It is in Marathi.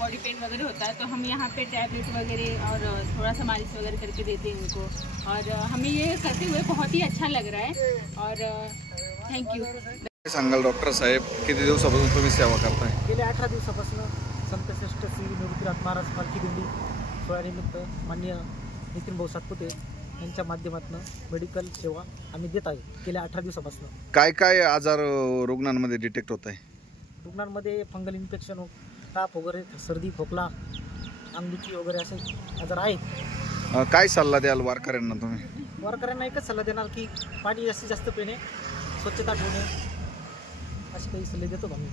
बॉडी पेन वगैरह होता है तो हम यहाँ पे टैबलेट वगैरह और थोड़ा सा मालिश वगैरह करके देते हैं उनको, और हमें ये करते हुए बहुत ही अच्छा लग रहा है और थँक यू। सांगाल डॉक्टर साहेब, किती दिवसापासून तुम्ही सेवा करताय? गेल्या 18 दिवसापासून संतश्रेष्ठ श्री निवृत्तीनाथ महाराज पालखी दिंडी सोहळ्यानिमित्त माननीय नितीन भाऊ सातपुते यांच्या माध्यमातून मेडिकल सेवा आम्ही देत आहे गेल्या 18 दिवसापासून। काय काय आजार रुग्णांमध्ये डिटेक्ट होत आहे? रुग्णांमध्ये फंगल इन्फेक्शन, ताप वगैरे, सर्दी, खोकला, अंगदुखी वगैरे असे आजार आहेत। काय सल्ला द्याल वारकऱ्यांना तुम्ही? वारकऱ्यांना एकच सल्ला देणार की पाणी जास्तीत जास्त पिणे, स्वच्छता ठेवणे, असे काही सल्ले देतो आम्ही।